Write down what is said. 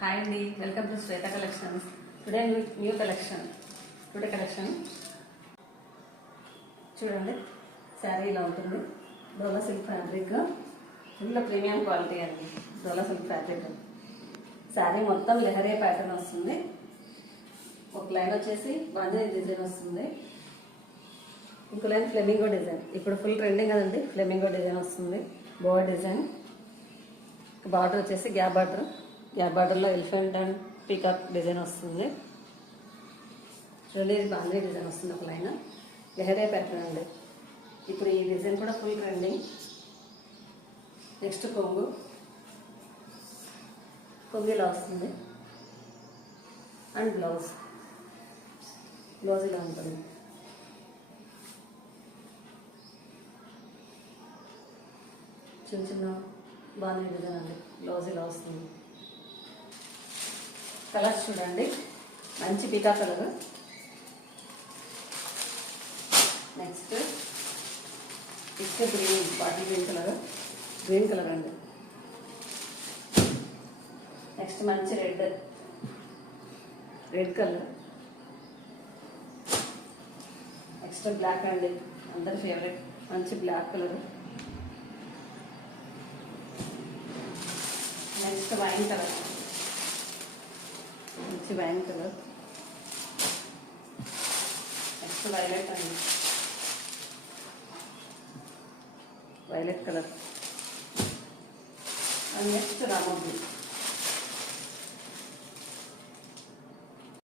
హాయ్ అండి, welcome to Shweta collections. Today new collection. Today collection చూడండి. శారీ ఇలా ఉంటుంది. Dola silk fabric, full premium quality అండి. డోలా సిల్క్ ఫ్యాబ్రిక్ శారీ మొత్తం లెహరే ప్యాటర్న్ వస్తుంది. ఒక లైన్ వచ్చేసి బాంధనీ డిజైన్ వస్తుంది. ఇంకో లైన్ ఫ్లెమింగో డిజైన్. ఇప్పుడు ఫుల్ ట్రెండింగ్ కదండి, ఫ్లెమింగో డిజైన్ వస్తుంది. బోవా డిజైన్. బార్డర్ వచ్చేసి గ్యాప్ బార్డర్. గ్యాప్ బార్డర్లో ఎలిఫెంట్ అండ్ పీకాక్ డిజైన్ వస్తుంది. చూడండి, బాంధనీ డిజైన్ వస్తుంది. ఒక లైన్ లెహరే ప్యాటర్న్ అండి. ఇప్పుడు ఈ డిజైన్ కూడా ఫుల్ ట్రెండింగ్. నెక్స్ట్ కొంగు ఇలా వస్తుంది. అండ్ బ్లౌజ్ ఇలా ఉంటుంది. చిన్న చిన్న బాంధనీ డిజైన్ అండి. బ్లౌజ్ ఇలా వస్తుంది. కలర్స్ చూడండి, మంచి పీకా colour. Next green, bottle green colour అండి. నెక్స్ట్ మంచి రెడ్ కలర్. నెక్స్ట్ బ్లాక్ అండి, అందరి ఫేవరెట్ మంచి black colour. Next wine colour, మంచి వైన్ కలర్. నెక్స్ట్ వైలెట్ అండి, violet colour. And next Rama బ్లూ.